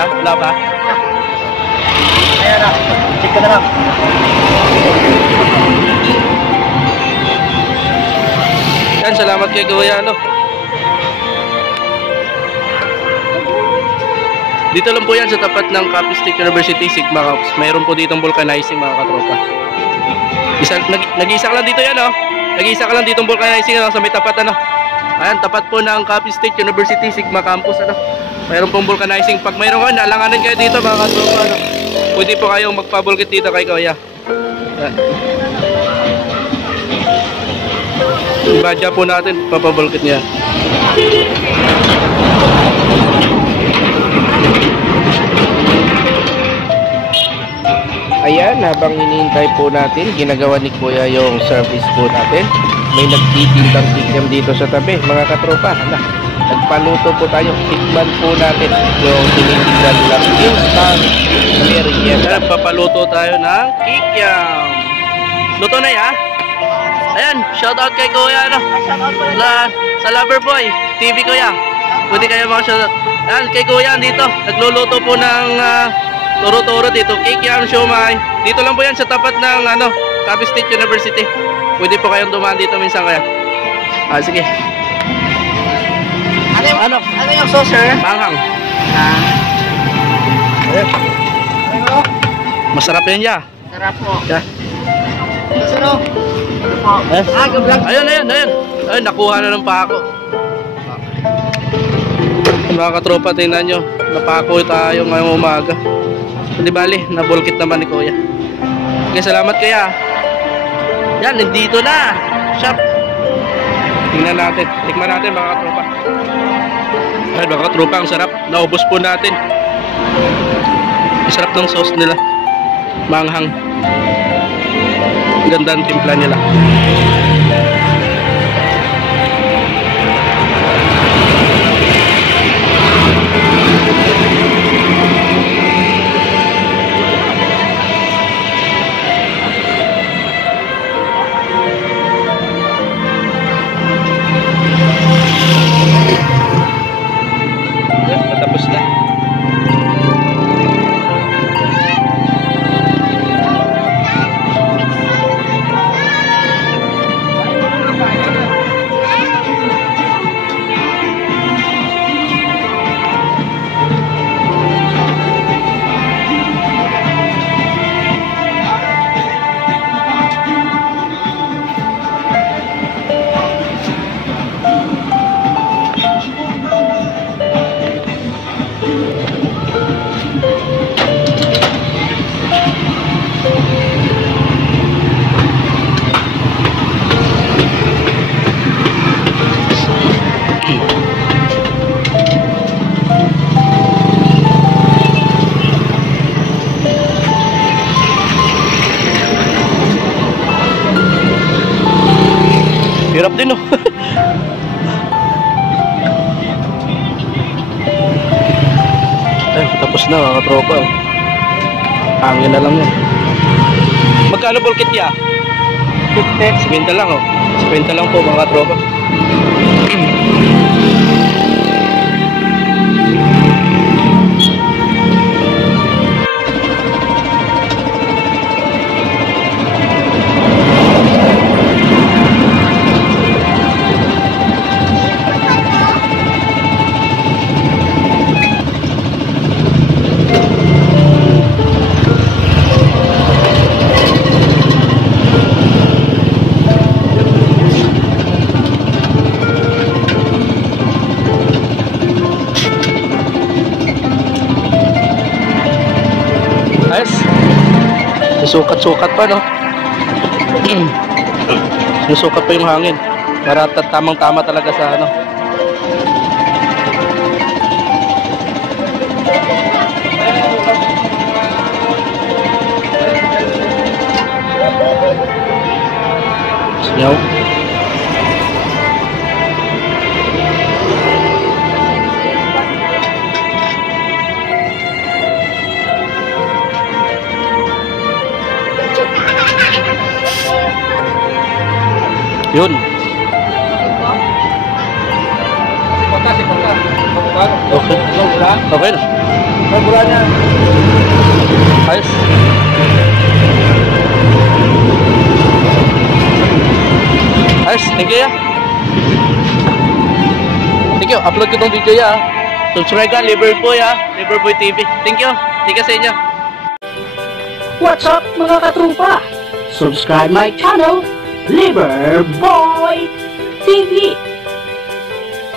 na? Wala pa? Ayan na. Check ka na lang. Yan, salamat kay Kuya, ano. Dito lang po yan sa tapat ng Capiz State University, Sigma Camps. Mayroon po ditong vulcanizing, mga katropa. Nag-iisa ka lang dito yan, oh. Nag-iisa ka lang ditong vulcanizing, ano, sa may tapat, ano. Ayan, tapat po ng Capiz State University, Sigma Campus, ano. Mayroon pong vulcanizing. Pag mayroon ka, nalanganan kayo dito, mga katropa, ano. Pwede po kayong magpabulkit dito kay Kuya. Ayan. Ibadya po natin, papabulkit niya. Ayan, habang hinihintay po natin, ginagawa ni Kuya yung service po natin. May nagtitindang kikiam dito sa tabi, mga katropa. Nagpaluto po tayo, tikman po natin yung tinitingnan lang instant merienda. Papaluto tayo ng kikiam. Luto na ya? Ayan, shoutout kay Kuya, ano? Sa Loverboy TV, Kuya. Pwede kayo mga shoutout. Ayan, kay Kuya dito, nagluluto po ng turo-turo dito, kikiam, siomay. Dito lang po yan sa tapat ng Capiz State University. Pwede po kayong dumaan dito minsan, Kuya. Sige. Ano yung sauce, sir? Manghang. Masarap yan, ya. Sarap po. Ya. Ano po? Ayun. Ayun, nakuha na ng pako. Mga katropa, tingnan nyo. Napako tayo ngayong umaga. Hindi bali, nabulkit naman ni Kuya. Okay, salamat Kuya. Yan, nandito na. Shop. Tingnan natin. Tikman natin, mga katropa. Ay, mga katropa, ang sarap. Naubos po natin. Ang sarap ng sauce nila. Manghang. Ang ganda ng timpla nila. Patapos na. Hirap din, oh. Ay, tapos na, mga tropa. Hangin na lang yan. Magkano bulkit niya? 50. 50 lang, oh. 50 lang po, mga tropa. Sukat-sukat pa, no? Sinusukat pa yung hangin para tamang-tama talaga sa sinyaw. Yun. Kota. Okay. Okay na. Mura niya. Ayos. Ayos, thank you ya. Thank you, upload ko tong video ya. Subscribe ka, Liverpool ya. Liverpool TV. Thank you. Thank you sa inyo. What's up mga katrupa? Subscribe my channel, Liverboy TV.